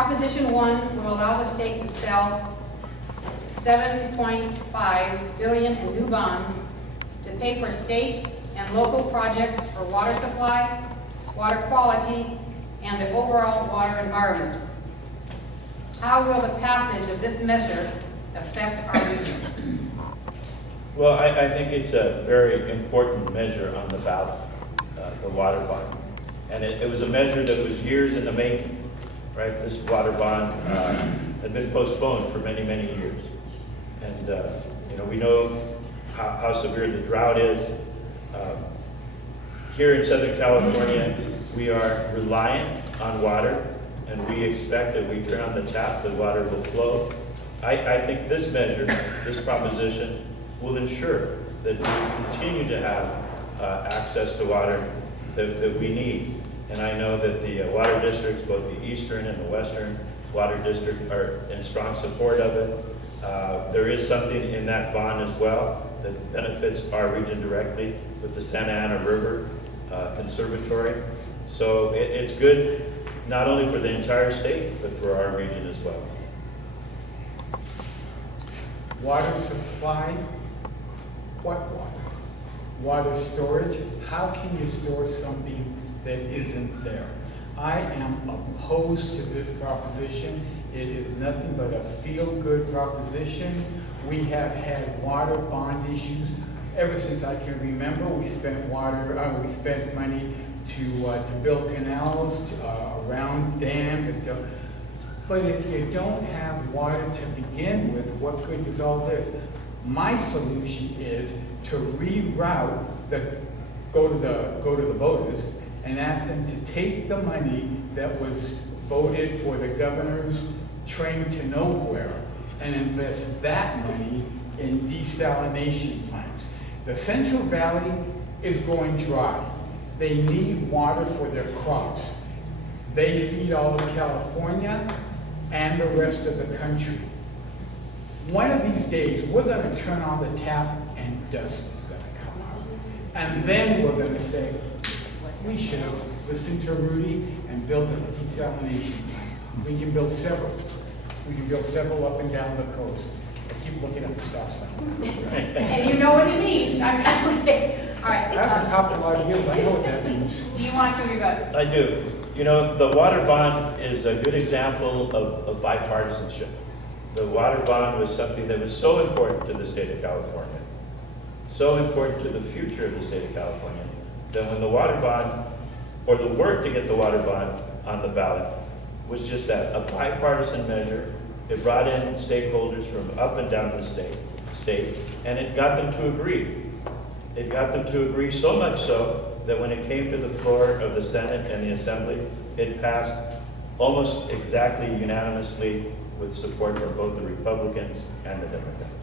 Proposition 1 will allow the state to sell $7.5 billion in new bonds to pay for state and local projects for water supply, water quality, and the overall water environment. How will the passage of this measure affect our region? Well, I think it's a very important measure on the ballot, the water bond. And it was a measure that was years in the making, right? This water bond had been postponed for many, many years. And, you know, we know how severe the drought is. Here in Southern California, we are reliant on water, and we expect that we turn on the tap, the water will flow. I think this measure, this proposition, will ensure that we continue to have access to water that we need. And I know that the water districts, both the eastern and the western water district, are in strong support of it. There is something in that bond as well that benefits our region directly with the Santa Ana River Conservatory. So it's good not only for the entire state, but for our region as well. Water supply, what water? Water storage, how can you store something that isn't there? I am opposed to this proposition. It is nothing but a feel-good proposition. We have had water bond issues ever since I can remember. We spent money to build canals around dams. But if you don't have water to begin with, what good is all this? My solution is to reroute go to the voters and ask them to take the money that was voted for the governor's train to nowhere and invest that money in desalination plants. The Central Valley is going dry. They need water for their crops. They feed all of California and the rest of the country. One of these days, we're going to turn on the tap and dust is going to come out. And then we're going to say, we should have listened to Rudy and built a desalination plant. We can build several. We can build several up and down the coast. I keep looking at the stop sign. And you know what it means. Okay. All right. That's a couple of years. I know what that means. Do you want to rebut? I do. You know, the water bond is a good example of bipartisanship. The water bond was something that was so important to the state of California, so important to the future of the state of California, that when the water bond, or the work to get the water bond on the ballot, was just that, a bipartisan measure. It brought in stakeholders from up and down the state, and it got them to agree. It got them to agree so much so that when it came to the floor of the Senate and the Assembly, it passed almost exactly unanimously with support from both the Republicans and the Democrats.